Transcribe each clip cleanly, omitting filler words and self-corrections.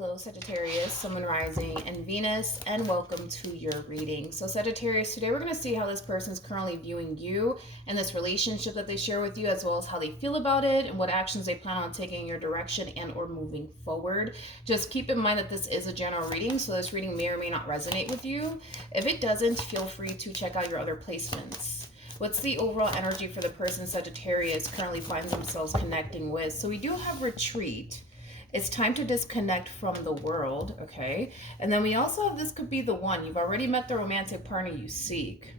Hello, Sagittarius, Sun, Moon, Rising, and Venus, and welcome to your reading. So, Sagittarius, today we're going to see how this person is currently viewing you and this relationship that they share with you, as well as how they feel about it and what actions they plan on taking in your direction and or moving forward. Just keep in mind that this is a general reading, so this reading may or may not resonate with you. If it doesn't, feel free to check out your other placements. What's the overall energy for the person Sagittarius currently finds themselves connecting with? So we do have retreat. It's time to disconnect from the world, okay? And then we also have, this could be the one. You've already met the romantic partner you seek.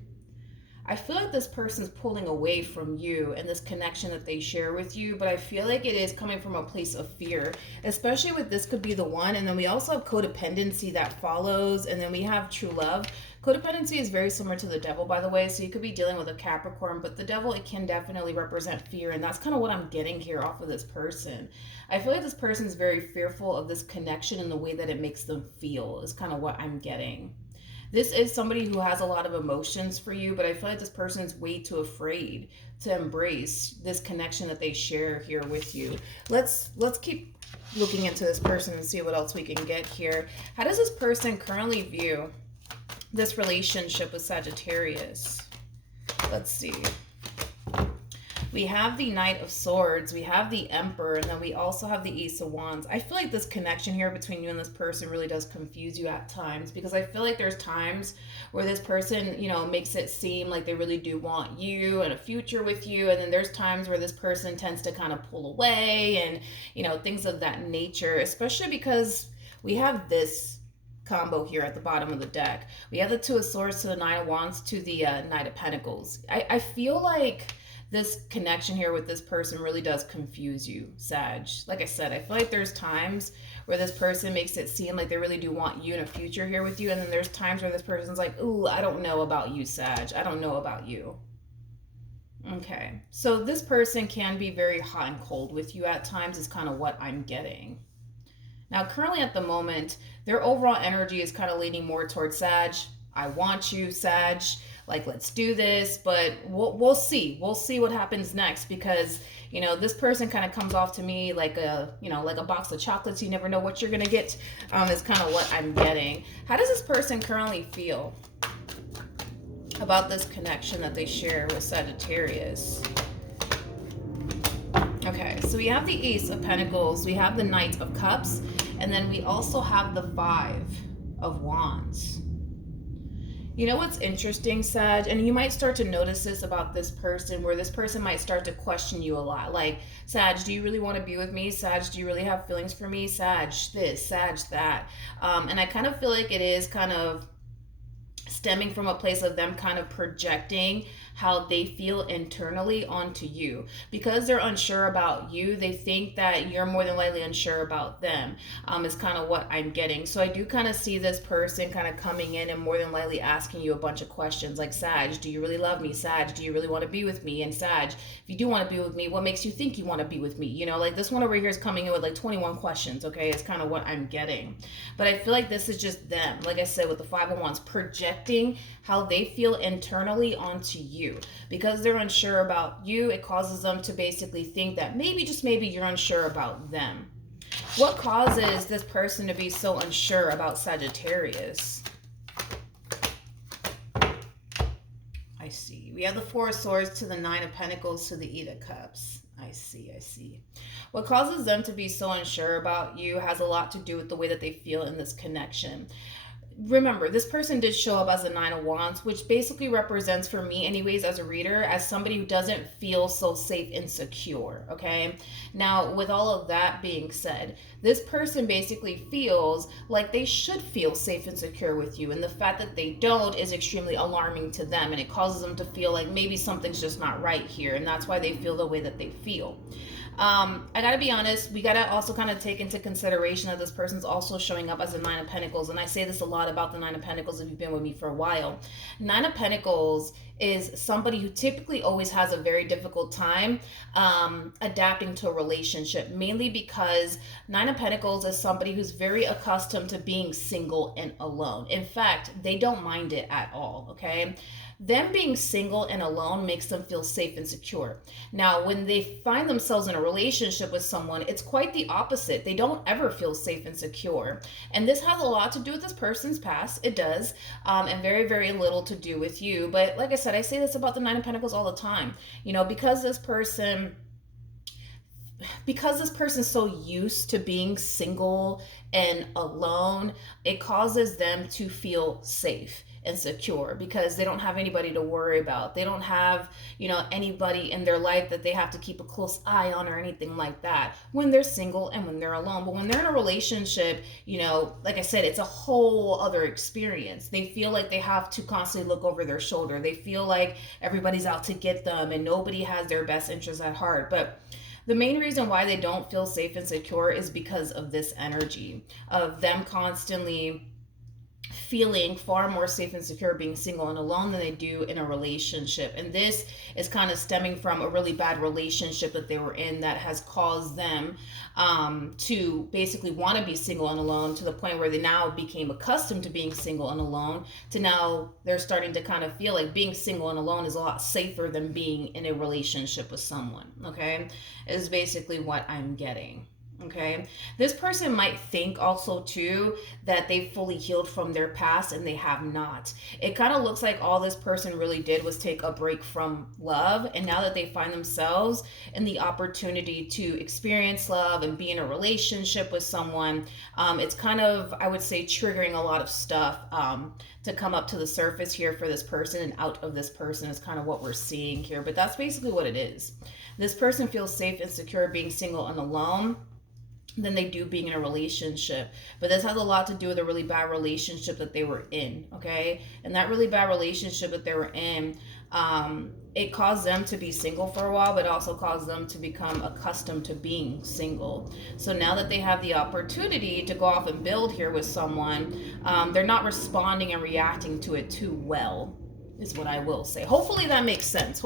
I feel like this person's pulling away from you and this connection that they share with you, but I feel like it is coming from a place of fear, especially with this could be the one. And then we also have codependency that follows, and then we have true love. Codependency is very similar to the devil, by the way, so you could be dealing with a Capricorn, but the devil, it can definitely represent fear, and that's kind of what I'm getting here off of this person. I feel like this person is very fearful of this connection and the way that it makes them feel is kind of what I'm getting. This is somebody who has a lot of emotions for you, but I feel like this person is way too afraid to embrace this connection that they share here with you. Let's keep looking into this person and see what else we can get here. How does this person currently view this relationship with Sagittarius? Let's see. We have the Knight of Swords, we have the Emperor, and then we also have the Ace of Wands. I feel like this connection here between you and this person really does confuse you at times, because I feel like there's times where this person, makes it seem like they really do want you and a future with you, and then there's times where this person tends to kind of pull away and, things of that nature, especially because we have this combo here at the bottom of the deck. We have the Two of Swords to the Nine of Wands to the Knight of Pentacles. I feel like this connection here with this person really does confuse you, Sag. Like I said, I feel like there's times where this person makes it seem like they really do want you in a future here with you, and then there's times where this person's like, ooh, I don't know about you, Sag. I don't know about you. Okay, so this person can be very hot and cold with you at times is kind of what I'm getting. Now, currently at the moment, their overall energy is kind of leaning more towards Sag. I want you, Sag. Like, let's do this, but we'll see. We'll see what happens next, because, this person kind of comes off to me like a box of chocolates. You never know what you're going to get, is kind of what I'm getting. How does this person currently feel about this connection that they share with Sagittarius? Okay, so we have the Ace of Pentacles, we have the Knight of Cups, and then we also have the Five of Wands. You know what's interesting, Sag? And you might start to notice this about this person, where this person might start to question you a lot. Like, Sag, do you really want to be with me? Sag, do you really have feelings for me? Sag, this, Sag, that. And I kind of feel like it is kind of stemming from a place of them kind of projecting how they feel internally onto you. Because they're unsure about you, they think that you're more than likely unsure about them, is kind of what I'm getting. So I do kind of see this person kind of coming in and more than likely asking you a bunch of questions like, Sag, do you really love me? Sag, do you really want to be with me? And Sag, if you do want to be with me, what makes you think you want to be with me? Like this one over here is coming in with like 21 questions, okay? It's kind of what I'm getting. But I feel like this is just them, like I said, with the Five of Wands, projecting how they feel internally onto you. Because they're unsure about you, it causes them to basically think that maybe, just maybe, you're unsure about them. What causes this person to be so unsure about Sagittarius? I see. We have the Four of Swords to the Nine of Pentacles to the Eight of Cups. I see. What causes them to be so unsure about you has a lot to do with the way that they feel in this connection. Remember, this person did show up as a Nine of Wands, which basically represents, for me anyways, as a reader, as somebody who doesn't feel so safe and secure, okay? Now, with all of that being said, this person basically feels like they should feel safe and secure with you, and the fact that they don't is extremely alarming to them, and it causes them to feel like maybe something's just not right here, and that's why they feel the way that they feel. I gotta be honest, we gotta also kind of take into consideration that this person's also showing up as a Nine of Pentacles, and I say this a lot about the Nine of Pentacles if you've been with me for a while. Nine of Pentacles is somebody who typically always has a very difficult time adapting to a relationship, mainly because Nine of Pentacles is somebody who's very accustomed to being single and alone. In fact, they don't mind it at all, okay? Them being single and alone makes them feel safe and secure. Now, when they find themselves in a relationship with someone, it's quite the opposite. They don't ever feel safe and secure. And this has a lot to do with this person's past. It does. And very, very little to do with you. But like I said, I say this about the Nine of Pentacles all the time. You know, because this person's so used to being single and alone, it causes them to feel safe and secure because they don't have anybody to worry about. They don't have, anybody in their life that they have to keep a close eye on or anything like that when they're single and when they're alone. But when they're in a relationship, like I said, it's a whole other experience. They feel like they have to constantly look over their shoulder. They feel like everybody's out to get them and nobody has their best interests at heart. But the main reason why they don't feel safe and secure is because of this energy of them constantly feeling far more safe and secure being single and alone than they do in a relationship. And this is kind of stemming from a really bad relationship that they were in that has caused them to basically want to be single and alone, to the point where they now became accustomed to being single and alone, to now they're starting to kind of feel like being single and alone is a lot safer than being in a relationship with someone. Okay, is basically what I'm getting. Okay, this person might think also too that they've fully healed from their past, and they have not. It kind of looks like all this person really did was take a break from love, and now that they find themselves in the opportunity to experience love and be in a relationship with someone, it's kind of, I would say, triggering a lot of stuff to come up to the surface here for this person, and out of this person is kind of what we're seeing here. But that's basically what it is. This person feels safe and secure being single and alone than they do being in a relationship. But this has a lot to do with a really bad relationship that they were in. Okay, and that really bad relationship that they were in, it caused them to be single for a while, but also caused them to become accustomed to being single. So now that they have the opportunity to go off and build here with someone, they're not responding and reacting to it too well, is what I will say. Hopefully that makes sense.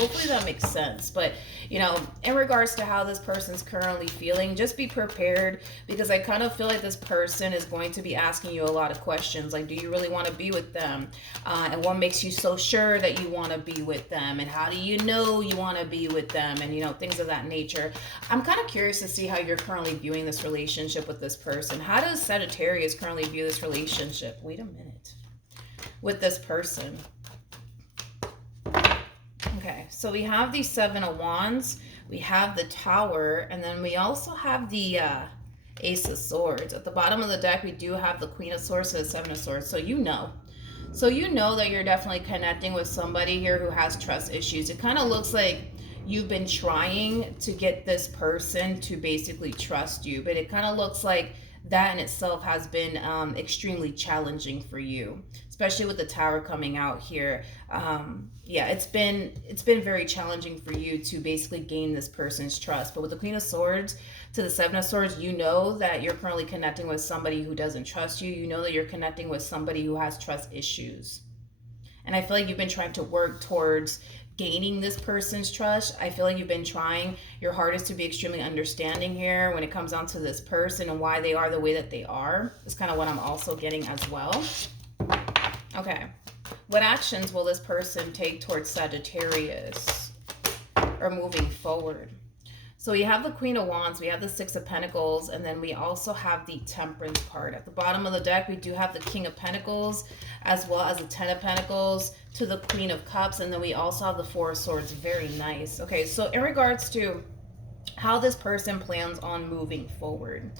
But, in regards to how this person's currently feeling, just be prepared, because I kind of feel like this person is going to be asking you a lot of questions. Like, do you really want to be with them? And what makes you so sure that you want to be with them? And how do you know you want to be with them? And, things of that nature. I'm kind of curious to see how you're currently viewing this relationship with this person. How does Sagittarius currently view this relationship? Wait a minute. With this person. Okay, so we have the Seven of Wands, we have the Tower, and then we also have the Ace of Swords. At the bottom of the deck, we do have the Queen of Swords and the Seven of Swords. So you know that you're definitely connecting with somebody here who has trust issues. It kind of looks like you've been trying to get this person to basically trust you, but it kind of looks like that in itself has been extremely challenging for you, especially with the Tower coming out here. It's been very challenging for you to basically gain this person's trust. But with the Queen of Swords to the Seven of Swords, you know that you're currently connecting with somebody who doesn't trust you. You know that you're connecting with somebody who has trust issues. And I feel like you've been trying to work towards gaining this person's trust. I feel like you've been trying your hardest to be extremely understanding here when it comes down to this person and why they are the way that they are. It's kind of what I'm also getting as well. Okay. What actions will this person take towards Sagittarius or moving forward? So we have the Queen of Wands, we have the Six of Pentacles, and then we also have the Temperance card. At the bottom of the deck, we do have the King of Pentacles, as well as the Ten of Pentacles to the Queen of Cups, and then we also have the Four of Swords. Very nice. Okay, so in regards to how this person plans on moving forward,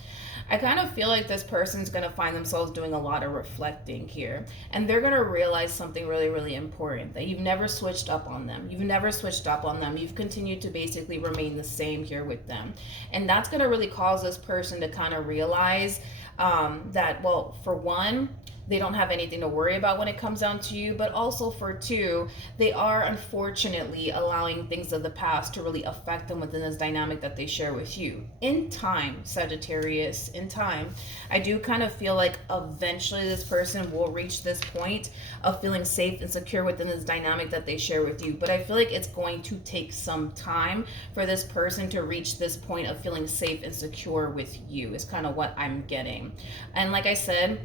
I kind of feel like this person's going to find themselves doing a lot of reflecting here. And they're going to realize something really, really important, that you've never switched up on them. You've continued to basically remain the same here with them. And that's going to really cause this person to kind of realize that, well, for one, they don't have anything to worry about when it comes down to you, but also for two, they are unfortunately allowing things of the past to really affect them within this dynamic that they share with you. In time, Sagittarius, in time, I do kind of feel like eventually this person will reach this point of feeling safe and secure within this dynamic that they share with you. But I feel like it's going to take some time for this person to reach this point of feeling safe and secure with you, is kind of what I'm getting. And like I said,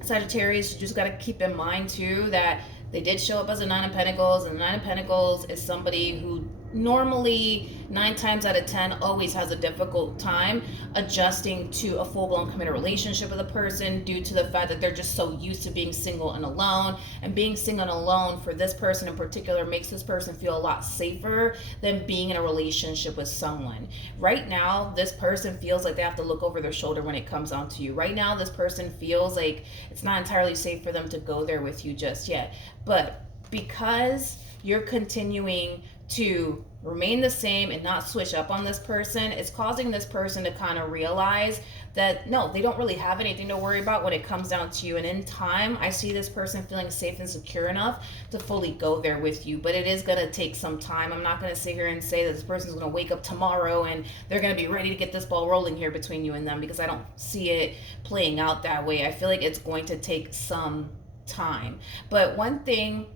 Sagittarius, you just got to keep in mind too that They did show up as a Nine of Pentacles, and the Nine of Pentacles is somebody who normally 9 times out of 10 always has a difficult time adjusting to a full-blown committed relationship with a person due to the fact that they're just so used to being single and alone. And being single and alone for this person in particular makes this person feel a lot safer than being in a relationship with someone. Right now, this person feels like they have to look over their shoulder when it comes down to you. Right now, this person feels like it's not entirely safe for them to go there with you just yet. But because you're continuing to remain the same and not switch up on this person, it's causing this person to kind of realize that no, they don't really have anything to worry about when it comes down to you. And in time, I see this person feeling safe and secure enough to fully go there with you. But it is going to take some time. I'm not going to sit here and say that this person's going to wake up tomorrow and they're going to be ready to get this ball rolling here between you and them, because I don't see it playing out that way. I feel like it's going to take some time. But one thing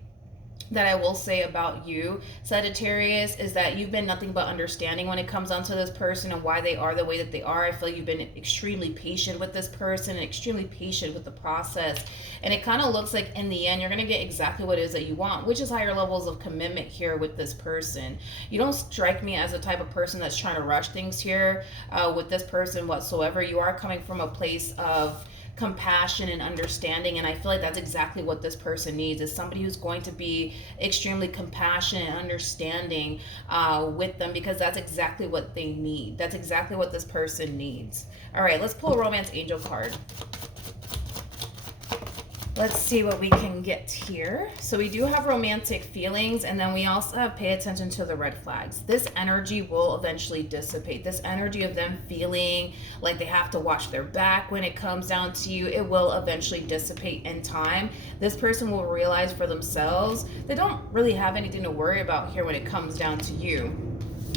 that I will say about you, Sagittarius, is that you've been nothing but understanding when it comes down to this person and why they are the way that they are. I feel like you've been extremely patient with this person and extremely patient with the process. And it kind of looks like in the end, you're going to get exactly what it is that you want, which is higher levels of commitment here with this person. You don't strike me as the type of person that's trying to rush things here with this person whatsoever. You are coming from a place of compassion and understanding, and I feel like that's exactly what this person needs, is somebody who's going to be extremely compassionate and understanding with them, because that's exactly what they need. That's exactly what this person needs. All right, let's pull a romance angel card. Let's see what we can get here. So we do have romantic feelings, and then we also have pay attention to the red flags. This energy will eventually dissipate. This energy of them feeling like they have to watch their back when it comes down to you, it will eventually dissipate in time. This person will realize for themselves they don't really have anything to worry about here when it comes down to you.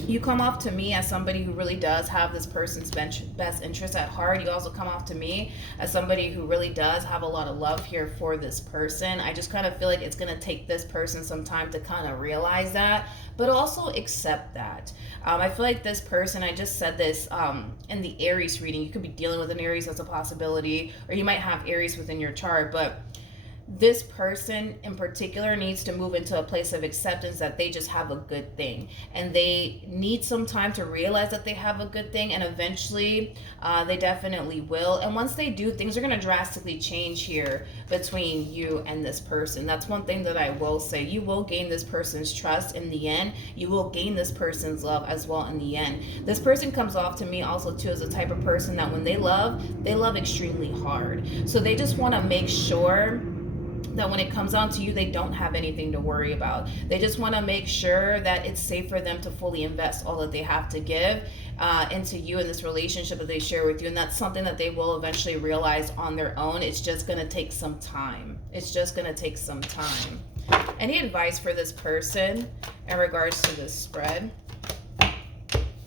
You come off to me as somebody who really does have this person's best interest at heart. You also come off to me as somebody who really does have a lot of love here for this person. I just kind of feel like it's going to take this person some time to kind of realize that, but also accept that. I feel like this person, I just said this in the Aries reading, you could be dealing with an Aries, that's a possibility, or you might have Aries within your chart, but this person in particular needs to move into a place of acceptance that they just have a good thing, and they need some time to realize that they have a good thing, and eventually they definitely will. And once they do, things are going to drastically change here between you and this person. That's one thing that I will say. You will gain this person's trust in the end. You will gain this person's love as well in the end. This person comes off to me also too as a type of person that when they love extremely hard. So they just want to make sure that when it comes on to you, they don't have anything to worry about. They just want to make sure that it's safe for them to fully invest all that they have to give into you in this relationship that they share with you. And that's something that they will eventually realize on their own. It's just going to take some time. It's just going to take some time. Any advice for this person in regards to this spread?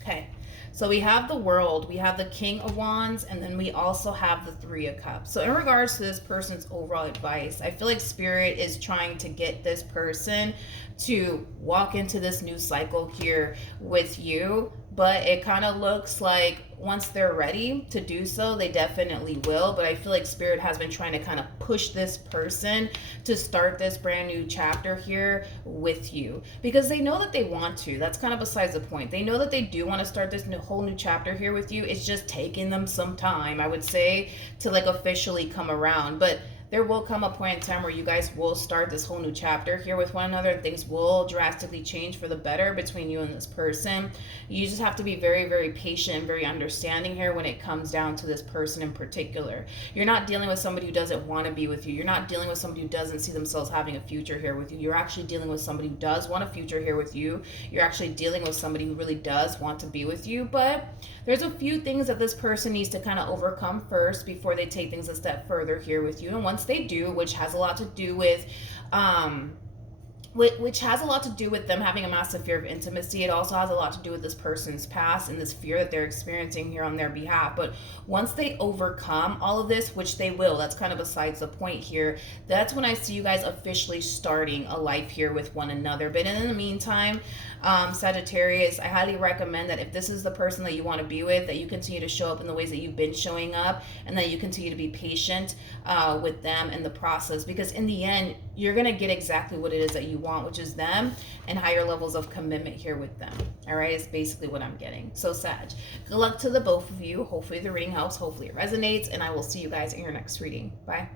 Okay. So we have the World, we have the King of Wands, and then we also have the Three of Cups. So in regards to this person's overall advice, I feel like Spirit is trying to get this person to walk into this new cycle here with you, but it kind of looks like once they're ready to do so, they definitely will. But I feel like Spirit has been trying to kind of push this person to start this brand new chapter here with you, because they know that they want to. That's kind of besides the point. They know that they do want to start this whole new chapter here with you. It's just taking them some time, I would say, to like officially come around. But there will come a point in time where you guys will start this whole new chapter here with one another, and things will drastically change for the better between you and this person. You just have to be very, very patient and very understanding here when it comes down to this person in particular. You're not dealing with somebody who doesn't want to be with you. You're not dealing with somebody who doesn't see themselves having a future here with you. You're actually dealing with somebody who does want a future here with you. You're actually dealing with somebody who really does want to be with you, but there's a few things that this person needs to kind of overcome first before they take things a step further here with you. And once they do, which has a lot to do with which has a lot to do with them having a massive fear of intimacy. It also has a lot to do with this person's past and this fear that they're experiencing here on their behalf. But once they overcome all of this, which they will, that's kind of besides the point here, that's when I see you guys officially starting a life here with one another. But in the meantime, Sagittarius, I highly recommend that if this is the person that you want to be with, that you continue to show up in the ways that you've been showing up, and that you continue to be patient with them in the process, because in the end, you're going to get exactly what it is that you want, which is them and higher levels of commitment here with them. All right, it's basically what I'm getting. So Sag, good luck to the both of you. Hopefully the reading helps, hopefully it resonates, and I will see you guys in your next reading. Bye.